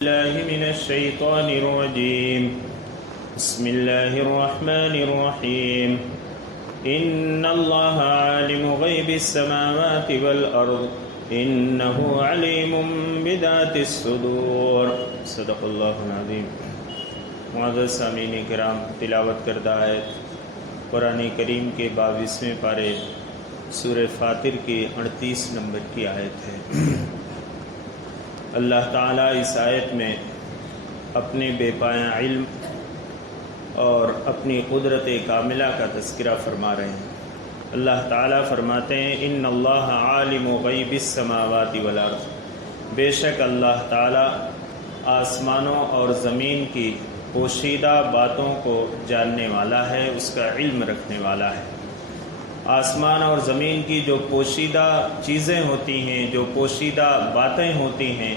الله من الشيطان الرجيم بسم الله الرحمن الرحيم إن الله عالم غيب السماوات والأرض إنه عليم بذات الصدور صدق الله العظيم۔ معزز سامعین کرام، تلاوت کردہ آیت قرآن کریم کے 22ویں پارے سورہ فاطر کی 38 نمبر کی آیت ہے۔ اللہ تعالیٰ اس آیت میں اپنے بے پایہ علم اور اپنی قدرت کاملہ کا تذکرہ فرما رہے ہیں۔ اللہ تعالیٰ فرماتے ہیں ان اللہ عالم غیب السماوات والارض، بے شک اللہ تعالیٰ آسمانوں اور زمین کی پوشیدہ باتوں کو جاننے والا ہے، اس کا علم رکھنے والا ہے۔ آسمان اور زمین کی جو پوشیدہ چیزیں ہوتی ہیں، جو پوشیدہ باتیں ہوتی ہیں،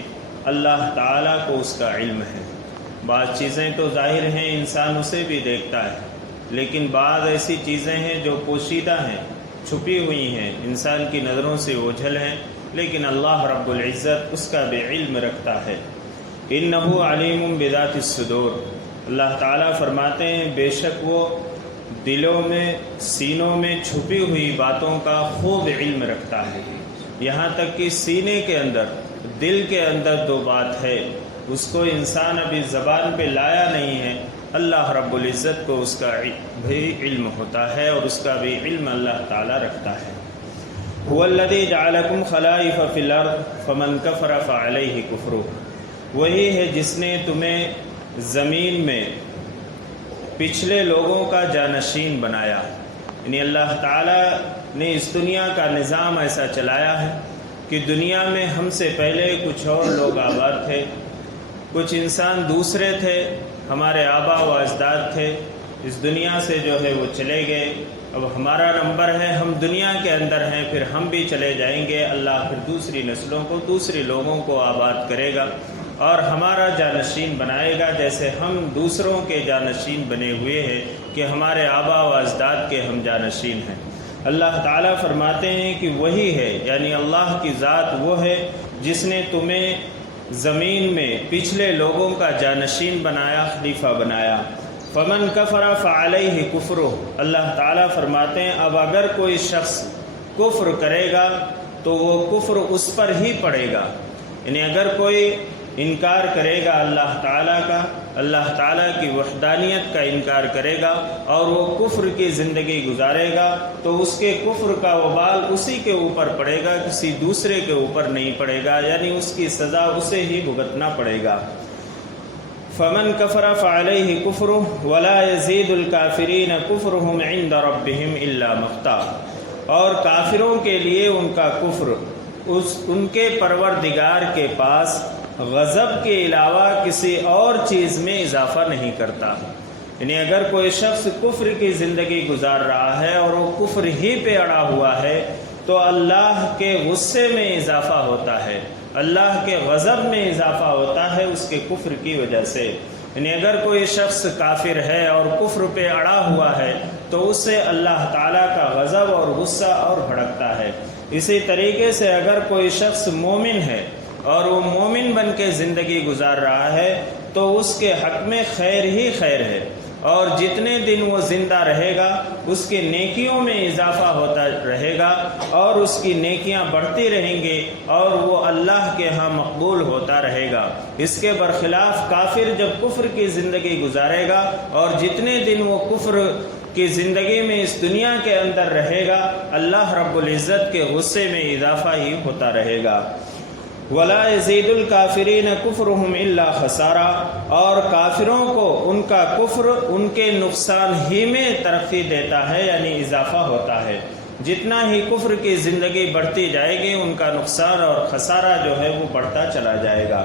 اللہ تعالیٰ کو اس کا علم ہے۔ بعض چیزیں تو ظاہر ہیں، انسان اسے بھی دیکھتا ہے، لیکن بعض ایسی چیزیں ہیں جو پوشیدہ ہیں، چھپی ہوئی ہیں، انسان کی نظروں سے اوجھل ہیں، لیکن اللہ رب العزت اس کا بھی علم رکھتا ہے۔ انہ علیم بذات الصدور، اللہ تعالیٰ فرماتے ہیں بے شک وہ دلوں میں، سینوں میں چھپی ہوئی باتوں کا خوب علم رکھتا ہے۔ یہاں تک کہ سینے کے اندر، دل کے اندر جو بات ہے اس کو انسان ابھی زبان پہ لایا نہیں ہے، اللہ رب العزت کو اس کا بھی علم ہوتا ہے اور اس کا بھی علم اللہ تعالیٰ رکھتا ہے۔ هو الذی جعلکم خلائف فی الارض فمن کفر فعلیہ کفرہ، وہی ہے جس نے تمہیں زمین میں پچھلے لوگوں کا جانشین بنایا، یعنی اللہ تعالیٰ نے اس دنیا کا نظام ایسا چلایا ہے کہ دنیا میں ہم سے پہلے کچھ اور لوگ آباد تھے، کچھ انسان دوسرے تھے، ہمارے آبا و اجداد تھے، اس دنیا سے جو ہے وہ چلے گئے، اب ہمارا نمبر ہے، ہم دنیا کے اندر ہیں، پھر ہم بھی چلے جائیں گے، اللہ پھر دوسری نسلوں کو، دوسرے لوگوں کو آباد کرے گا اور ہمارا جانشین بنائے گا، جیسے ہم دوسروں کے جانشین بنے ہوئے ہیں کہ ہمارے آبا و اجداد کے ہم جانشین ہیں۔ اللہ تعالیٰ فرماتے ہیں کہ وہی ہے، یعنی اللہ کی ذات وہ ہے جس نے تمہیں زمین میں پچھلے لوگوں کا جانشین بنایا، خلیفہ بنایا۔ فمن کفر فعلیہ کفرہ، اللہ تعالیٰ فرماتے ہیں اب اگر کوئی شخص کفر کرے گا تو وہ کفر اس پر ہی پڑے گا، یعنی اگر کوئی انکار کرے گا اللہ تعالیٰ کا، اللہ تعالیٰ کی وحدانیت کا انکار کرے گا اور وہ کفر کی زندگی گزارے گا تو اس کے کفر کا وبال اسی کے اوپر پڑے گا، کسی دوسرے کے اوپر نہیں پڑے گا، یعنی اس کی سزا اسے ہی بھگتنا پڑے گا۔ فمن کفر فعلیہ کفرہ ولا یزید الکافرین کفرہم عند ربہم الا مقتا، اور کافروں کے لیے ان کا کفر ان کے پروردگار کے پاس غضب کے علاوہ کسی اور چیز میں اضافہ نہیں کرتا۔ یعنی اگر کوئی شخص کفر کی زندگی گزار رہا ہے اور وہ کفر ہی پہ اڑا ہوا ہے تو اللہ کے غصے میں اضافہ ہوتا ہے، اللہ کے غضب میں اضافہ ہوتا ہے اس کے کفر کی وجہ سے۔ یعنی اگر کوئی شخص کافر ہے اور کفر پہ اڑا ہوا ہے تو اس سے اللہ تعالیٰ کا غضب اور غصہ اور بھڑکتا ہے۔ اسی طریقے سے اگر کوئی شخص مومن ہے اور وہ مومن بن کے زندگی گزار رہا ہے تو اس کے حق میں خیر ہی خیر ہے، اور جتنے دن وہ زندہ رہے گا اس کے نیکیوں میں اضافہ ہوتا رہے گا اور اس کی نیکیاں بڑھتی رہیں گی اور وہ اللہ کے ہاں مقبول ہوتا رہے گا۔ اس کے برخلاف کافر جب کفر کی زندگی گزارے گا اور جتنے دن وہ کفر کی زندگی میں اس دنیا کے اندر رہے گا، اللہ رب العزت کے غصے میں اضافہ ہی ہوتا رہے گا۔ ولا یزید الکافرین کفرہم الا خسارا، اور کافروں کو ان کا کفر ان کے نقصان ہی میں ترقی دیتا ہے، یعنی اضافہ ہوتا ہے۔ جتنا ہی کفر کی زندگی بڑھتی جائے گی ان کا نقصان اور خسارہ جو ہے وہ بڑھتا چلا جائے گا۔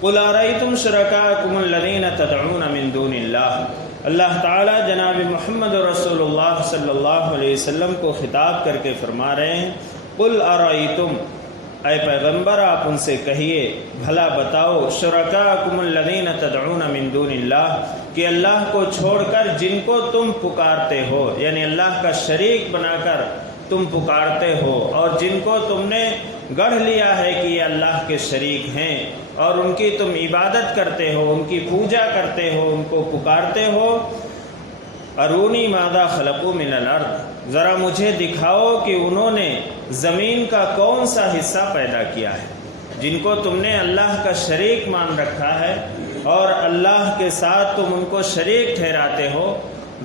قل ارأیتم شرکاءکم الذین تدعون من دون اللہ، اللہ تعالیٰ جناب محمد رسول اللہ صلی اللہ علیہ وسلم کو خطاب کر کے فرما رہے ہیں قل ارأیتم، اے پیغمبر آپ ان سے کہیے بھلا بتاؤ، شرکاءکم الذین تدعون من دون اللہ، کہ اللہ کو چھوڑ کر جن کو تم پکارتے ہو، یعنی اللہ کا شریک بنا کر تم پکارتے ہو اور جن کو تم نے گڑھ لیا ہے کہ یہ اللہ کے شریک ہیں اور ان کی تم عبادت کرتے ہو، ان کی پوجا کرتے ہو، ان کو پکارتے ہو، ارونی ماذا خلقوا من الارض، ذرا مجھے دکھاؤ کہ انہوں نے زمین کا کون سا حصہ پیدا کیا ہے، جن کو تم نے اللہ کا شریک مان رکھا ہے اور اللہ کے ساتھ تم ان کو شریک ٹھہراتے ہو،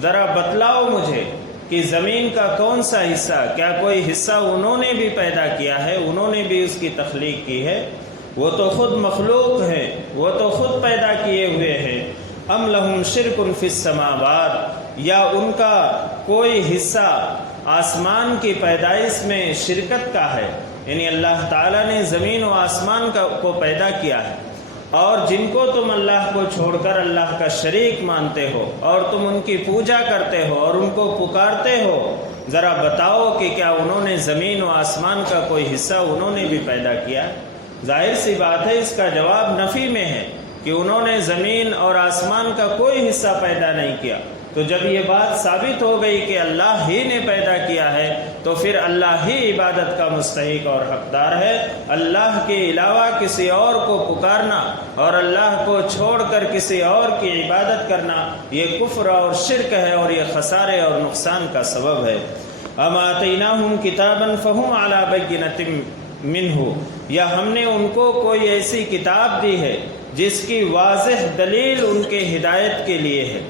ذرا بتلاؤ مجھے کہ زمین کا کون سا حصہ، کیا کوئی حصہ انہوں نے بھی پیدا کیا ہے، انہوں نے بھی اس کی تخلیق کی ہے؟ وہ تو خود مخلوق ہیں، وہ تو خود پیدا کیے ہوئے ہیں۔ ام لہم شرک فی السماوات، یا ان کا کوئی حصہ آسمان کی پیدائش میں شرکت کا ہے، یعنی اللہ تعالیٰ نے زمین و آسمان کو پیدا کیا ہے، اور جن کو تم اللہ کو چھوڑ کر اللہ کا شریک مانتے ہو اور تم ان کی پوجا کرتے ہو اور ان کو پکارتے ہو، ذرا بتاؤ کہ کیا انہوں نے زمین و آسمان کا کوئی حصہ انہوں نے بھی پیدا کیا؟ ظاہر سی بات ہے اس کا جواب نفی میں ہے کہ انہوں نے زمین اور آسمان کا کوئی حصہ پیدا نہیں کیا۔ تو جب یہ بات ثابت ہو گئی کہ اللہ ہی نے پیدا کیا ہے تو پھر اللہ ہی عبادت کا مستحق اور حقدار ہے۔ اللہ کے علاوہ کسی اور کو پکارنا اور اللہ کو چھوڑ کر کسی اور کی عبادت کرنا یہ کفر اور شرک ہے اور یہ خسارے اور نقصان کا سبب ہے۔ ام آتیناہم کتابا فہم علی بینۃ منہ، یا ہم نے ان کو کوئی ایسی کتاب دی ہے جس کی واضح دلیل ان کے ہدایت کے لیے ہے،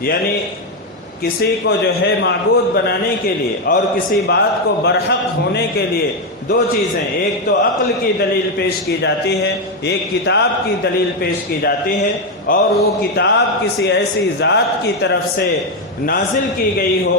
یعنی کسی کو جو ہے معبود بنانے کے لیے اور کسی بات کو برحق ہونے کے لیے دو چیزیں، ایک تو عقل کی دلیل پیش کی جاتی ہے، ایک کتاب کی دلیل پیش کی جاتی ہے، اور وہ کتاب کسی ایسی ذات کی طرف سے نازل کی گئی ہو،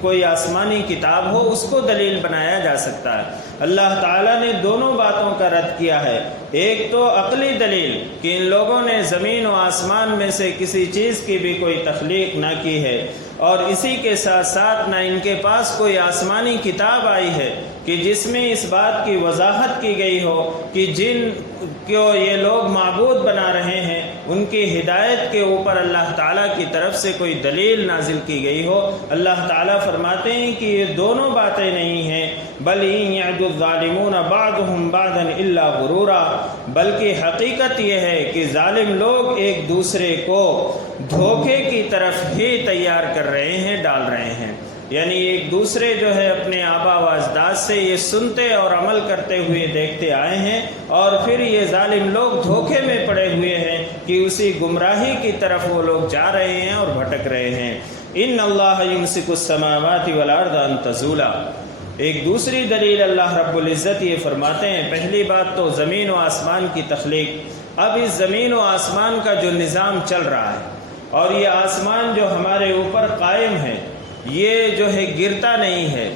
کوئی آسمانی کتاب ہو، اس کو دلیل بنایا جا سکتا ہے۔ اللہ تعالیٰ نے دونوں باتوں کا رد کیا ہے، ایک تو عقلی دلیل کہ ان لوگوں نے زمین و آسمان میں سے کسی چیز کی بھی کوئی تخلیق نہ کی ہے، اور اسی کے ساتھ ساتھ نہ ان کے پاس کوئی آسمانی کتاب آئی ہے کہ جس میں اس بات کی وضاحت کی گئی ہو کہ جن کو یہ لوگ معبود بنا رہے ہیں ان کی ہدایت کے اوپر اللہ تعالیٰ کی طرف سے کوئی دلیل نازل کی گئی ہو۔ اللہ تعالیٰ فرماتے ہیں کہ یہ دونوں باتیں نہیں ہیں، بل ان یعد الظالمون بعضهم بعضا الا غرورا، بلکہ حقیقت یہ ہے کہ ظالم لوگ ایک دوسرے کو دھوکے کی طرف ہی تیار کر رہے ہیں، ڈال رہے ہیں، یعنی ایک دوسرے جو ہے اپنے آبا و اجداد سے یہ سنتے اور عمل کرتے ہوئے دیکھتے آئے ہیں، اور پھر یہ ظالم لوگ دھوکے میں پڑے ہوئے ہیں کہ اسی گمراہی کی طرف وہ لوگ جا رہے ہیں اور بھٹک رہے ہیں۔ ان اللہ یمسک السماوات والارض ان تزولا، ایک دوسری دلیل اللہ رب العزت یہ فرماتے ہیں، پہلی بات تو زمین و آسمان کی تخلیق، اب اس زمین و آسمان کا جو نظام چل رہا ہے اور یہ آسمان جو ہمارے اوپر قائم ہے یہ جو ہے گرتا نہیں ہے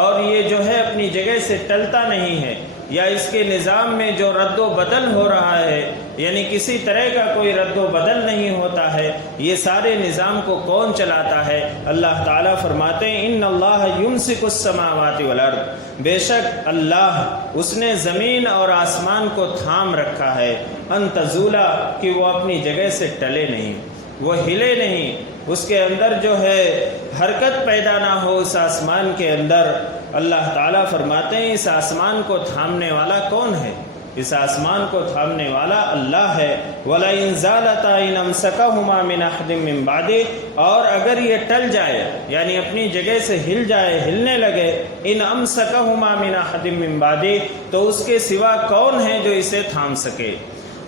اور یہ جو ہے اپنی جگہ سے ٹلتا نہیں ہے، یا اس کے نظام میں جو رد و بدل ہو رہا ہے یعنی کسی طرح کا کوئی رد و بدل نہیں ہوتا ہے، یہ سارے نظام کو کون چلاتا ہے؟ اللہ تعالیٰ فرماتے ہیں ان اللہ یمسک السماوات والارض، بے شک اللہ اس نے زمین اور آسمان کو تھام رکھا ہے، ان تزولا کہ وہ اپنی جگہ سے ٹلے نہیں، وہ ہلے نہیں، اس کے اندر جو ہے حرکت پیدا نہ ہو اس آسمان کے اندر۔ اللہ تعالیٰ فرماتے ہیں اس آسمان کو تھامنے والا کون ہے؟ اس آسمان کو تھامنے والا اللہ ہے۔ وَلَئِن زَالَتَا إِنْ أَمْسَكَهُمَا مِنْ أَحَدٍ مِّن بَعْدِهِ، اور اگر یہ ٹل جائے یعنی اپنی جگہ سے ہل جائے، ہلنے لگے، إِنْ أَمْسَكَهُمَا مِنْ أَحَدٍ مِّن بَعْدِهِ، تو اس کے سوا کون ہے جو اسے تھام سکے؟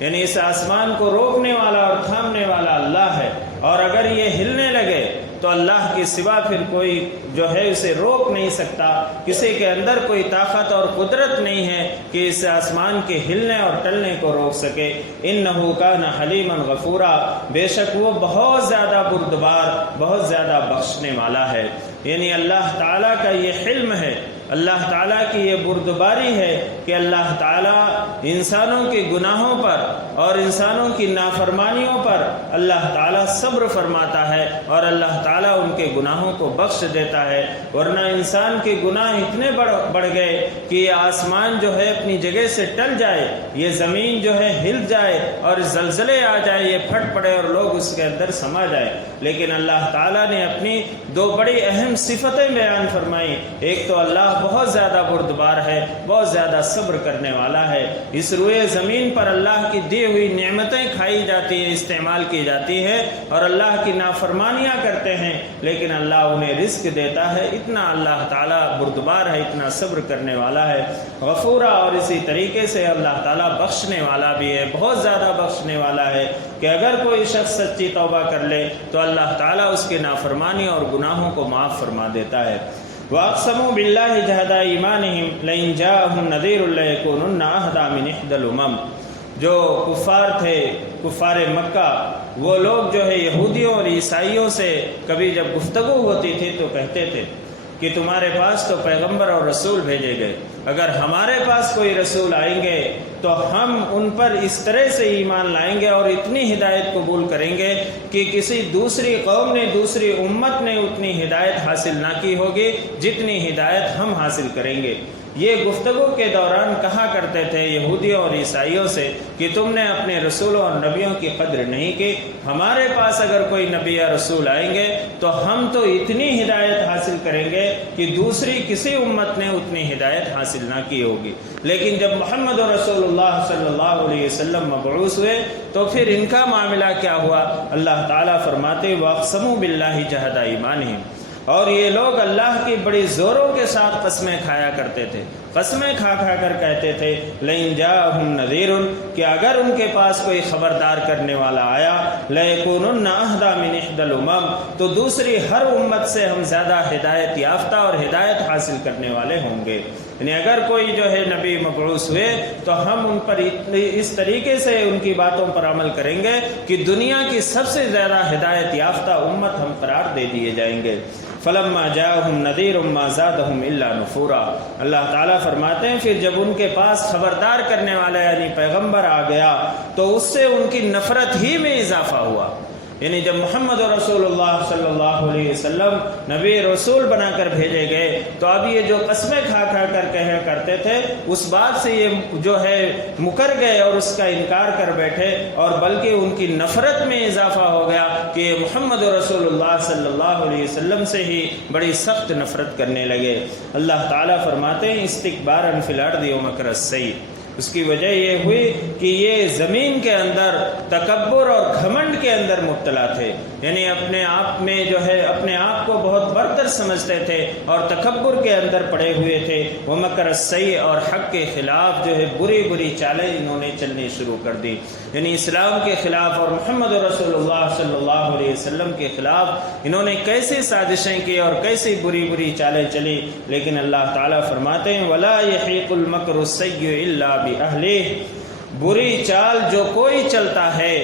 یعنی اس آسمان کو روکنے والا اور تھامنے والا اللہ ہے، اور اگر یہ ہلنے لگے تو اللہ کے سوا پھر کوئی جو ہے اسے روک نہیں سکتا، کسی کے اندر کوئی طاقت اور قدرت نہیں ہے کہ اس آسمان کے ہلنے اور ٹلنے کو روک سکے۔ انہ کان حلیما غفورا، بے شک وہ بہت زیادہ بردبار، بہت زیادہ بخشنے والا ہے۔ یعنی اللہ تعالیٰ کا یہ حلم ہے، اللہ تعالیٰ کی یہ بردباری ہے کہ اللہ تعالیٰ انسانوں کے گناہوں پر اور انسانوں کی نافرمانیوں پر اللہ تعالیٰ صبر فرماتا ہے اور اللہ تعالیٰ ان کے گناہوں کو بخش دیتا ہے، ورنہ انسان کے گناہ اتنے بڑھ گئے کہ یہ آسمان جو ہے اپنی جگہ سے ٹل جائے، یہ زمین جو ہے ہل جائے اور زلزلے آ جائے، یہ پھٹ پڑے اور لوگ اس کے اندر سما جائے، لیکن اللہ تعالیٰ نے اپنی دو بڑی اہم صفتیں بیان فرمائی۔ ایک تو اللہ بہت زیادہ بردبار ہے، بہت زیادہ صبر کرنے والا ہے۔ اس روئے زمین پر اللہ کی دی ہوئی نعمتیں کھائی جاتی ہیں، استعمال کی جاتی ہے، اور اللہ کی نافرمانیاں کرتے ہیں، لیکن اللہ انہیں رزق دیتا ہے۔ اتنا اللہ تعالیٰ بردبار ہے، اتنا صبر کرنے والا ہے، غفورا، اور اسی طریقے سے اللہ تعالیٰ بخشنے والا بھی ہے، بہت زیادہ بخشنے والا ہے کہ اگر کوئی شخص سچی توبہ کر لے تو اللہ تعالیٰ اس کے نافرمانی اور گناہوں کو معاف فرما دیتا ہے۔ وَأَقْسَمُوا بِاللَّهِ جَهْدَ أَيْمَانِهِمْ لَئِنْ جَاءَهُمْ نَذِيرٌ لَيَكُونُنَّ أَهْدَىٰ مِنْ إِحْدَى الْأُمَمِ۔ جو کفار تھے، کفار مکہ، وہ لوگ جو ہے یہودیوں اور عیسائیوں سے کبھی جب گفتگو ہوتی تھی تو کہتے تھے کہ تمہارے پاس تو پیغمبر اور رسول بھیجے گئے، اگر ہمارے پاس کوئی رسول آئیں گے تو ہم ان پر اس طرح سے ایمان لائیں گے اور اتنی ہدایت قبول کریں گے کہ کسی دوسری قوم نے، دوسری امت نے اتنی ہدایت حاصل نہ کی ہوگی جتنی ہدایت ہم حاصل کریں گے۔ یہ گفتگو کے دوران کہا کرتے تھے یہودیوں اور عیسائیوں سے کہ تم نے اپنے رسولوں اور نبیوں کی قدر نہیں کی، ہمارے پاس اگر کوئی نبی یا رسول آئیں گے تو ہم تو اتنی ہدایت حاصل کریں گے کہ دوسری کسی امت نے اتنی ہدایت حاصل نہ کی ہوگی۔ لیکن جب محمد رسول اللہ صلی اللہ علیہ وسلم مبعوث ہوئے تو پھر ان کا معاملہ کیا ہوا؟ اللہ تعالیٰ فرماتے وَأَقْسَمُوا بِاللَّهِ جَهْدَ أَيْمَانِهِمْ، اور یہ لوگ اللہ کی بڑی زوروں کے ساتھ قسمیں کھایا کرتے تھے، قسمیں کھا کر کہتے تھے لَئِن جَاءَهُمْ نَذِيرٌ، کہ اگر ان کے پاس کوئی خبردار کرنے والا آیا، لَيَكُونُنَّ أَهْدَىٰ مِنْ إِحْدَى الْأُمَمِ، تو دوسری ہر امت سے ہم زیادہ ہدایت یافتہ اور ہدایت حاصل کرنے والے ہوں گے۔ یعنی اگر کوئی جو ہے نبی مبعوث ہوئے تو ہم ان پر اس طریقے سے ان کی باتوں پر عمل کریں گے کہ دنیا کی سب سے زیادہ ہدایت یافتہ امت ہم قرار دے دیے جائیں گے۔ فَلَمَّا جَاءَهُمْ نَذِيرٌ مَّا زَادَهُمْ إِلَّا نُفُورًا، اللہ تعالیٰ فرماتے ہیں پھر جب ان کے پاس خبردار کرنے والا یعنی پیغمبر آ گیا تو اس سے ان کی نفرت ہی میں اضافہ ہوا۔ یعنی جب محمد رسول اللہ صلی اللہ علیہ وسلم نبی رسول بنا کر بھیجے گئے تو اب یہ جو قسمیں کھا کر کہا کرتے تھے اس بات سے یہ جو ہے مکر گئے اور اس کا انکار کر بیٹھے، اور بلکہ ان کی نفرت میں اضافہ ہو گیا کہ یہ محمد رسول اللہ صلی اللہ علیہ وسلم سے ہی بڑی سخت نفرت کرنے لگے۔ اللہ تعالیٰ فرماتے ہیں استکباراً فی الارض ومکر السیء، اس کی وجہ یہ ہوئی کہ یہ زمین کے اندر تکبر اور گھمنڈ کے اندر مبتلا تھے، یعنی اپنے آپ میں جو ہے اپنے آپ کو بہت برتر سمجھتے تھے اور تکبر کے اندر پڑے ہوئے تھے۔ ومکر السیء، اور حق کے خلاف جو ہے بری بری چالیں انہوں نے چلنی شروع کر دی، یعنی اسلام کے خلاف اور محمد رسول اللہ صلی اللہ علیہ وسلم کے خلاف انہوں نے کیسی سازشیں کی اور کیسی بری بری چالیں چلی۔ لیکن اللہ تعالیٰ فرماتے ہیں وَلَا يَحِيقُ الْمَكْرُ السَّيِّئُ إِلَّا بِأَهْلِهِ، بری چال جو کوئی چلتا ہے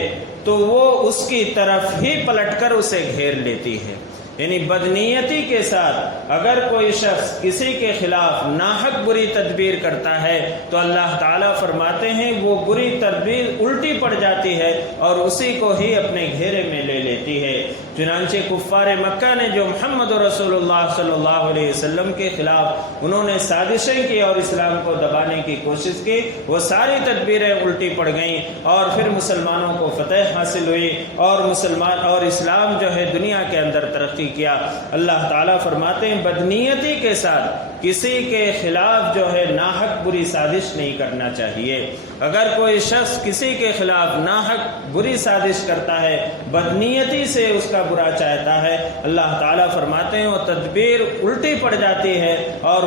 تو وہ اس کی طرف ہی پلٹ کر اسے گھیر لیتی ہے۔ یعنی بدنیتی کے ساتھ اگر کوئی شخص کسی کے خلاف ناحق بری تدبیر کرتا ہے تو اللہ تعالیٰ فرماتے ہیں وہ بری تدبیر الٹی پڑ جاتی ہے اور اسی کو ہی اپنے گھیرے میں لے لیتی ہے۔ چنانچہ کفار مکہ نے جو محمد رسول اللہ صلی اللہ علیہ وسلم کے خلاف انہوں نے سازشیں کی اور اسلام کو دبانے کی کوشش کی، وہ ساری تدبیریں الٹی پڑ گئیں اور پھر مسلمانوں کو فتح حاصل ہوئی اور اسلام جو ہے دنیا کے اندر ترقی کیا۔ اللہ تعالیٰ فرماتے ہیں بدنیتی کے ساتھ کسی کے خلاف جو ہے ناحق بری سازش نہیں کرنا چاہیے۔ اگر کوئی شخص کسی کے خلاف ناحق بری سازش کرتا ہے، بدنیتی سے اس کا برا چاہتا ہے، اللہ تعالیٰ فرماتے ہیں وہ تدبیر الٹی پڑ جاتی ہے اور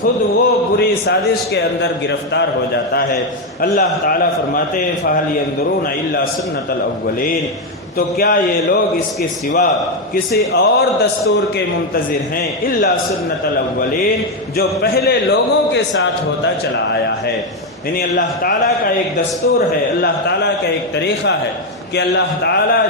خود وہ بری سازش کے اندر گرفتار ہو جاتا ہے۔ اللہ تعالیٰ فرماتے ہیں فَهَلْ يَنظُرُونَ إِلَّا سُنَّةَ الْأَوَّلِينَ، تو کیا یہ لوگ اس کے سوا کسی اور دستور کے منتظر ہیں؟ الا سنت الاولین، جو پہلے لوگوں کے ساتھ ہوتا چلا آیا ہے۔ یعنی اللہ تعالیٰ کا ایک دستور ہے، اللہ تعالیٰ کا ایک طریقہ ہے کہ اللہ تعالیٰ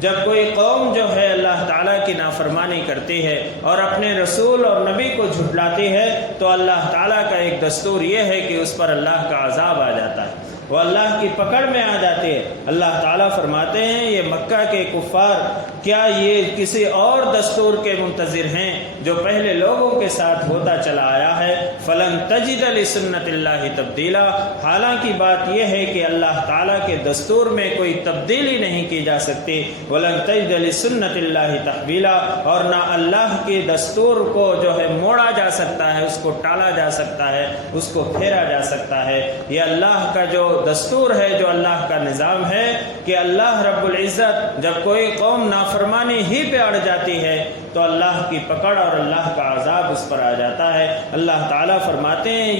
جب کوئی قوم جو ہے اللہ تعالیٰ کی نافرمانی کرتی ہے اور اپنے رسول اور نبی کو جھٹلاتی ہے تو اللہ تعالیٰ کا ایک دستور یہ ہے کہ اس پر اللہ کا عذاب آ جاتا ہے۔ وہ اللہ کی پکڑ میں آ جاتے ہیں۔ اللہ تعالیٰ فرماتے ہیں یہ مکہ کے کفار کیا یہ کسی اور دستور کے منتظر ہیں جو پہلے لوگوں کے ساتھ ہوتا چلا آیا ہے؟ فلن تجد لسنت اللہ تبدیلا، حالانکہ بات یہ ہے کہ اللہ تعالیٰ کے دستور میں کوئی تبدیلی نہیں کی جا سکتی۔ ولن تجد لسنت اللہ تحویلا، اور نہ اللہ کے دستور کو جو ہے موڑا جا سکتا ہے، اس کو ٹالا جا سکتا ہے، اس کو پھیرا جا سکتا ہے۔ یہ اللہ کا جو دستور ہے، جو اللہ کا نظام ہے کہ اللہ رب العزت جب کوئی قوم نافرمانی ہی پہ اڑ جاتی ہے تو اللہ کی پکڑ اور اللہ کا عذاب اس پر آ جاتا ہے۔ اللہ تعالیٰ فرماتے ہیں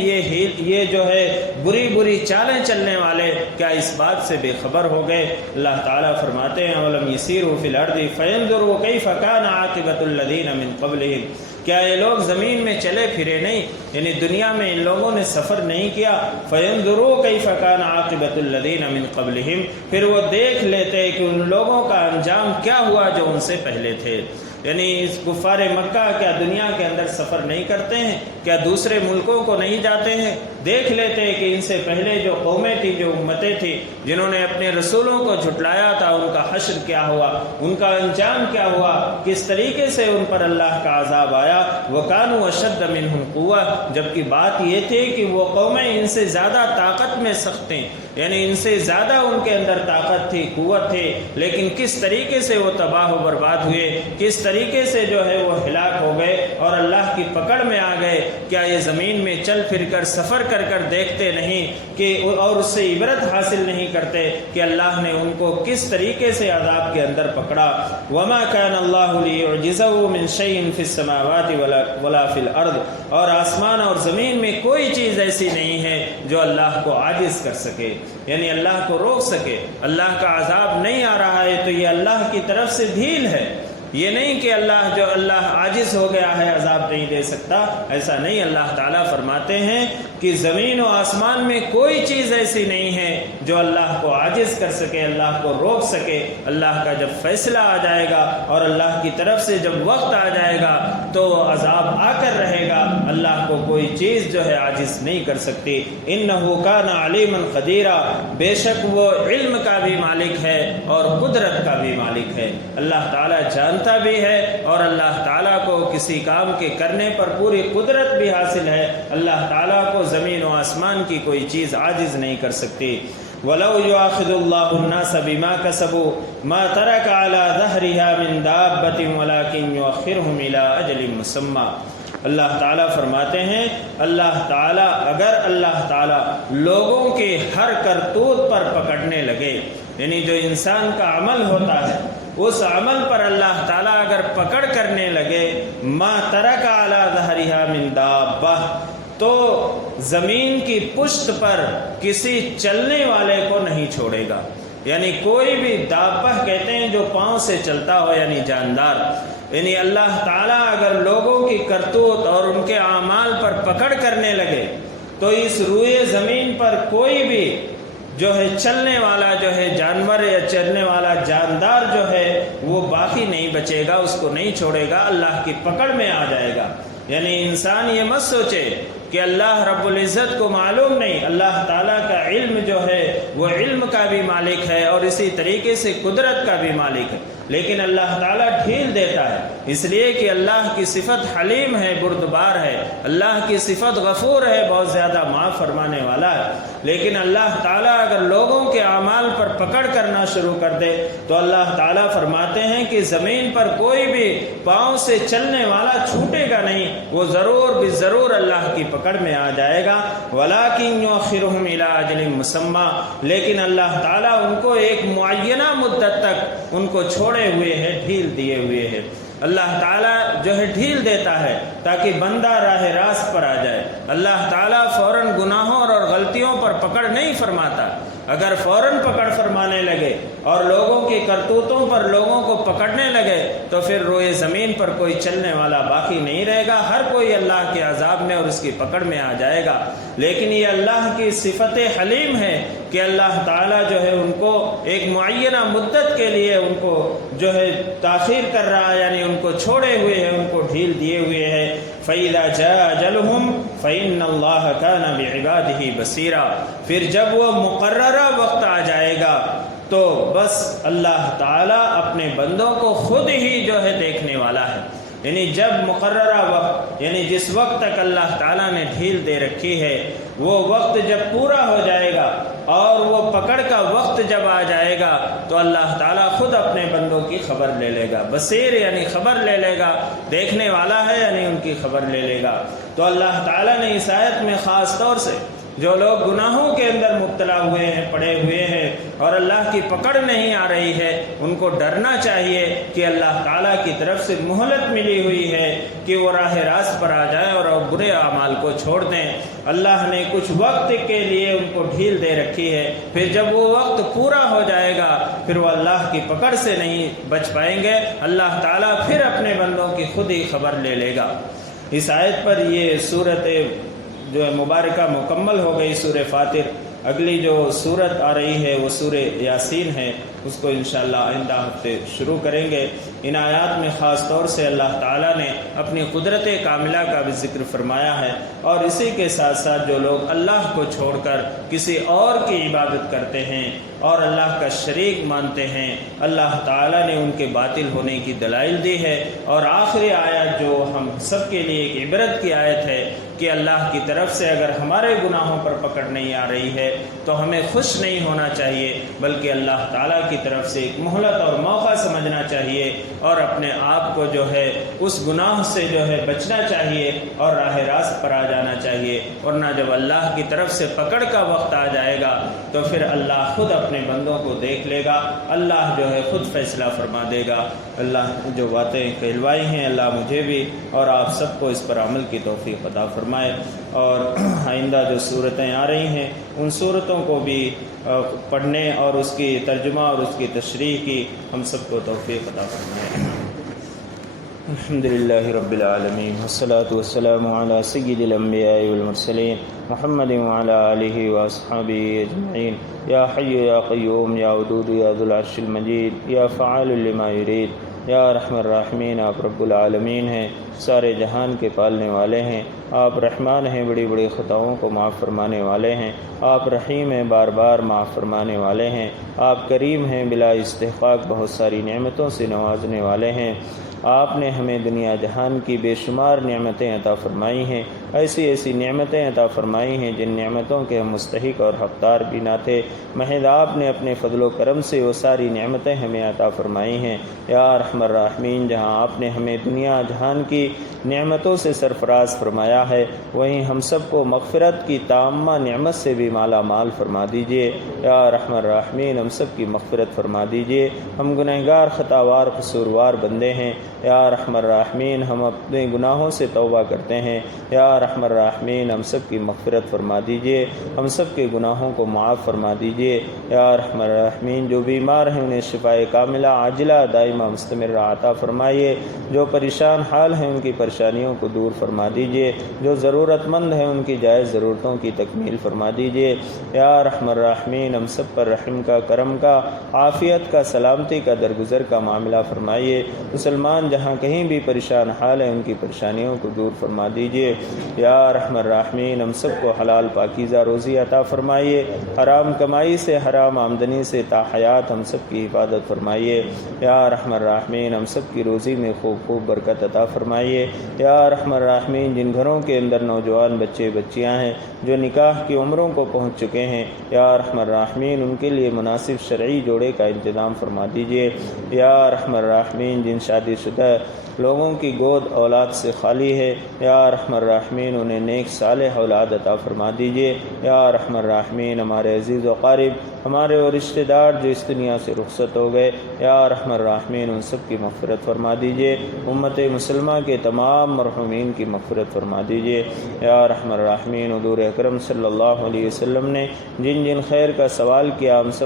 یہ جو ہے بری بری چالیں چلنے والے کیا اس بات سے بے خبر ہو گئے؟ اللہ تعالیٰ فرماتے ہیں اولم یسیروا فی الارض فینظروا کیف کان عاقبۃ الذین من قبلہم، کیا یہ لوگ زمین میں چلے پھرے نہیں، یعنی دنیا میں ان لوگوں نے سفر نہیں کیا؟ فینظروا کیف کان عاقبۃ الذین من قبلہم، پھر وہ دیکھ لیتے کہ ان لوگوں کا انجام کیا ہوا جو ان سے پہلے تھے۔ یعنی اس کفار مکہ کیا دنیا کے اندر سفر نہیں کرتے ہیں؟ کیا دوسرے ملکوں کو نہیں جاتے ہیں؟ دیکھ لیتے کہ ان سے پہلے جو قومیں تھیں، جو امتیں تھیں، جنہوں نے اپنے رسولوں کو جھٹلایا تھا، ان کا حشر کیا ہوا، ان کا انجام کیا ہوا، کس طریقے سے ان پر اللہ کا عذاب آیا۔ وَكَانُوا أَشَدَّ مِنْهُمْ قُوَّةً، جبکہ بات یہ تھی کہ وہ قومیں ان سے زیادہ طاقت میں سخت ہیں، یعنی ان سے زیادہ ان کے اندر طاقت تھی، قوت تھی، لیکن کس طریقے سے وہ تباہ و برباد ہوئے، کس طریقے سے جو ہے وہ ہلاک ہو گئے اور اللہ کی پکڑ میں آ گئے۔ کیا یہ زمین میں چل پھر کر سفر کر کر دیکھتے نہیں کہ اور اس سے عبرت حاصل نہیں کرتے کہ اللہ نے ان کو کس طریقے سے عذاب کے اندر پکڑا؟ وَمَا كَانَ اللَّهُ لِيُعْجِزَهُ مِنْ شَيْءٍ فِي السَّمَاوَاتِ وَلَا فِي الْأَرْضِ، اور آسمان اور زمین میں کوئی چیز ایسی نہیں ہے جو اللہ کو عاجز کر سکے، یعنی اللہ کو روک سکے۔ اللہ کا عذاب نہیں آ رہا ہے تو یہ اللہ کی طرف سے ڈھیل ہے، یہ نہیں کہ اللہ عاجز ہو گیا ہے عذاب نہیں دے سکتا، ایسا نہیں۔ اللہ تعالیٰ فرماتے ہیں کہ زمین و آسمان میں کوئی چیز ایسی نہیں ہے جو اللہ کو عاجز کر سکے، اللہ کو روک سکے۔ اللہ کا جب فیصلہ آ جائے گا اور اللہ کی طرف سے جب وقت آ جائے گا تو عذاب آ کر رہے گا، اللہ کو کوئی چیز جو ہے عاجز نہیں کر سکتی۔ انہ کان علیما قدیرا، بے شک وہ علم کا بھی مالک ہے اور قدرت کا بھی مالک ہے۔ اللہ تعالیٰ جانتا بھی ہے اور اللہ تعالیٰ کو کسی کام کے کرنے پر پوری قدرت بھی حاصل ہے۔ اللہ تعالیٰ کو زمین و آسمان کی کوئی چیز عاجز نہیں کر سکتی۔ وَلَوْ يُؤَاخِذُ اللَّهُ النَّاسَ بِمَا كَسَبُوا مَا تَرَكَ عَلَى ظَهْرِهَا مِن دَابَّةٍ وَلَكِنْ يُؤَخِّرُهُمْ إِلَى أَجَلٍ مُّسَمًّى۔ اللہ تعالیٰ فرماتے ہیں اللہ تعالیٰ اگر اللہ تعالیٰ لوگوں کے ہر کرتوت پر پکڑنے لگے، یعنی جو انسان کا عمل ہوتا ہے اس عمل پر اللہ تعالیٰ اگر پکڑ کرنے لگے، ما ترک علی ظہرہا من دابہ، تو زمین کی پشت پر کسی چلنے والے کو نہیں چھوڑے گا، یعنی کوئی بھی دابہ کہتے ہیں جو پاؤں سے چلتا ہو، یعنی جاندار۔ یعنی اللہ تعالیٰ اگر لوگوں کی کرتوت اور ان کے اعمال پر پکڑ کرنے لگے تو اس روئے زمین پر کوئی بھی جو ہے چلنے والا جو ہے جانور یا چلنے والا جاندار جو ہے وہ باقی نہیں بچے گا، اس کو نہیں چھوڑے گا، اللہ کی پکڑ میں آ جائے گا۔ یعنی انسان یہ مت سوچے کہ اللہ رب العزت کو معلوم نہیں، اللہ تعالیٰ کا علم جو ہے وہ علم کا بھی مالک ہے اور اسی طریقے سے قدرت کا بھی مالک ہے، لیکن اللہ تعالیٰ ڈھیل دیتا ہے اس لیے کہ اللہ کی صفت حلیم ہے، بردبار ہے، اللہ کی صفت غفور ہے، بہت زیادہ معاف فرمانے والا ہے۔ لیکن اللہ تعالیٰ اگر لوگوں کے اعمال پر پکڑ کرنا شروع کر دے تو اللہ تعالیٰ فرماتے ہیں کہ زمین پر کوئی بھی پاؤں سے چلنے والا چھوٹے گا نہیں، وہ ضرور ضرور اللہ کی پکڑ میں آ جائے گا۔ وَلَٰكِن يُؤَخِّرُهُمْ إِلَىٰ أَجَلٍ مُّسَمًّى، لیکن اللہ تعالیٰ ان کو ایک معینہ مدت تک ان کو چھوڑے ہوئے ہے، ڈھیل دیے ہوئے ہے۔ اللہ تعالیٰ جو ہے ڈھیل دیتا ہے تاکہ بندہ راہ راست پر آ جائے۔ اللہ تعالیٰ فوراً گناہوں اور غلطیوں پر پکڑ نہیں فرماتا، اگر فوراً پکڑ فرمانے لگے اور لوگوں کے کرتوتوں پر لوگوں کو پکڑنے لگے تو پھر روئے زمین پر کوئی چلنے والا باقی نہیں رہے گا، ہر کوئی اللہ کے عذاب میں اور اس کی پکڑ میں آ جائے گا۔ لیکن یہ اللہ کی صفت حلیم ہے کہ اللہ تعالیٰ جو ہے ان کو ایک معینہ مدت کے لیے ان کو جو ہے تاخیر کر رہا ہے، یعنی ان کو چھوڑے ہوئے ہے، ان کو ڈھیل دیے ہوئے ہے۔ فَإِذَا جَاءَ أَجَلُهُمْ فَإِنَّ اللَّهَ كَانَ بِعِبَادِهِ بَصِيرًا، پھر جب وہ مقررہ وقت آ جائے گا تو بس اللہ تعالیٰ اپنے بندوں کو خود ہی جو ہے دیکھنے والا ہے۔ یعنی جب مقررہ وقت، یعنی جس وقت تک اللہ تعالیٰ نے ڈھیل دے رکھی ہے، وہ وقت جب پورا ہو جائے گا اور وہ پکڑ کا وقت جب آ جائے گا تو اللہ تعالیٰ خود اپنے بندوں کی خبر لے لے گا۔ بصیر یعنی خبر لے لے گا، دیکھنے والا ہے یعنی ان کی خبر لے لے گا۔ تو اللہ تعالیٰ نے اس آیت میں خاص طور سے جو لوگ گناہوں کے اندر مبتلا ہوئے ہیں، پڑے ہوئے ہیں اور اللہ کی پکڑ نہیں آ رہی ہے، ان کو ڈرنا چاہیے کہ اللہ تعالیٰ کی طرف سے مہلت ملی ہوئی ہے کہ وہ راہ راست پر آ جائیں اور برے اعمال کو چھوڑ دیں۔ اللہ نے کچھ وقت کے لیے ان کو ڈھیل دے رکھی ہے، پھر جب وہ وقت پورا ہو جائے گا پھر وہ اللہ کی پکڑ سے نہیں بچ پائیں گے، اللہ تعالیٰ پھر اپنے بندوں کی خود ہی خبر لے لے گا۔ اس آیت پر یہ صورت جو ہے مبارکہ مکمل ہو گئی، سورہ فاطر۔ اگلی جو صورت آ رہی ہے وہ سورہ یاسین ہے، اس کو انشاءاللہ آئندہ ہفتے شروع کریں گے۔ ان آیات میں خاص طور سے اللہ تعالیٰ نے اپنی قدرت کاملہ کا بھی ذکر فرمایا ہے، اور اسی کے ساتھ ساتھ جو لوگ اللہ کو چھوڑ کر کسی اور کی عبادت کرتے ہیں اور اللہ کا شریک مانتے ہیں، اللہ تعالیٰ نے ان کے باطل ہونے کی دلائل دی ہے۔ اور آخری آیت جو ہم سب کے لیے ایک عبرت کی آیت ہے کہ اللہ کی طرف سے اگر ہمارے گناہوں پر پکڑ نہیں آ رہی ہے تو ہمیں خوش نہیں ہونا چاہیے، بلکہ اللہ تعالیٰ کی طرف سے ایک مہلت اور موقع سمجھنا چاہیے اور اپنے آپ کو جو ہے اس گناہ سے جو ہے بچنا چاہیے اور راہ راست پر آ جانا چاہیے، ورنہ جب اللہ کی طرف سے پکڑ کا وقت آ جائے گا تو پھر اللہ خود اپنے بندوں کو دیکھ لے گا، اللہ جو ہے خود فیصلہ فرما دے گا۔ اللہ جو باتیں کہلوائی ہیں اللہ مجھے بھی اور آپ سب کو اس پر عمل کی توفیق عطا فرمائے، اور آئندہ جو صورتیں آ رہی ہیں ان صورتوں کو بھی پڑھنے اور اس کی ترجمہ اور اس کی تشریح کی ہم سب کو توفیق عطا فرمائے۔ الحمدللہ رب العالمین والصلاة والسلام علی سید الانبیاء والمرسلین محمد وعلی آلہ واصحابہ اجمعین۔ یا حی یا قیوم یا ودود یا ذو العرش المجید یا فعال لما یرید، یا رحم الراحمین، آپ رب العالمین ہیں، سارے جہان کے پالنے والے ہیں، آپ رحمان ہیں، بڑی بڑی خطاؤں کو معاف فرمانے والے ہیں، آپ رحیم ہیں، بار بار معاف فرمانے والے ہیں، آپ کریم ہیں، بلا استحقاق بہت ساری نعمتوں سے نوازنے والے ہیں۔ آپ نے ہمیں دنیا جہان کی بے شمار نعمتیں عطا فرمائی ہیں، ایسی ایسی نعمتیں عطا فرمائی ہیں جن نعمتوں کے ہم مستحق اور حقدار بھی نہ تھے، محض آپ نے اپنے فضل و کرم سے وہ ساری نعمتیں ہمیں عطا فرمائی ہیں۔ یا ارحم الراحمین، جہاں آپ نے ہمیں دنیا جہان کی نعمتوں سے سرفراز فرمایا ہے، وہیں ہم سب کو مغفرت کی تامہ نعمت سے بھی مالا مال فرما دیجئے۔ یا ارحم الراحمین، ہم سب کی مغفرت فرما دیجئے، ہم گنہگار خطاوار قصوروار بندے ہیں۔ یا ارحم الراحمین، ہم اپنے گناہوں سے توبہ کرتے ہیں۔ یا ارحم الراحمین، ہم سب کی مغفرت فرما دیجئے، ہم سب کے گناہوں کو معاف فرما دیجئے۔ یا ارحم الراحمین، جو بیمار ہیں انہیں شفائے کاملہ عاجلہ دائمہ مستمرہ عطا فرمائیے، جو پریشان حال ہیں ان کی پریشانیوں کو دور فرما دیجئے، جو ضرورت مند ہیں ان کی جائز ضرورتوں کی تکمیل فرما دیجئے۔ یا ارحم الراحمین، ہم سب پر رحم کا، کرم کا، عافیت کا، سلامتی کا، درگزر کا معاملہ فرمائیے۔ مسلمان جہاں کہیں بھی پریشان حال ہیں ان کی پریشانیوں کو دور فرما دیجئے۔ یا ارحم الراحمین، ہم سب کو حلال پاکیزہ روزی عطا فرمائیے، حرام کمائی سے، حرام آمدنی سے تا حیات ہم سب کی حفاظت فرمائیے۔ یا ارحم الراحمین، ہم سب کی روزی میں خوب خوب برکت عطا فرمائیے۔ یا ارحم الراحمین، جن گھروں کے اندر نوجوان بچے بچیاں ہیں جو نکاح کی عمروں کو پہنچ چکے ہیں، یا ارحم الراحمین ان کے لیے مناسب شرعی جوڑے کا انتظام فرما دیجئے۔ یا ارحم الراحمین، جن شادی شدہ لوگوں کی گود اولاد سے خالی ہے، یا ارحم الراحمین انہیں نیک صالح اولاد عطا فرما دیجئے۔ یا ارحم الراحمین، ہمارے عزیز و اقارب، ہمارے وہ رشتہ دار جو اس دنیا سے رخصت ہو گئے، یا ارحم الراحمین ان سب کی مغفرت فرما دیجئے۔ امت مسلمہ کے تمام مرحومین کی مغفرت فرما دیجئے۔ یا ارحم الراحمین، حضور اکرم صلی اللہ علیہ وسلم نے جن جن خیر کا سوال کیا ہم سب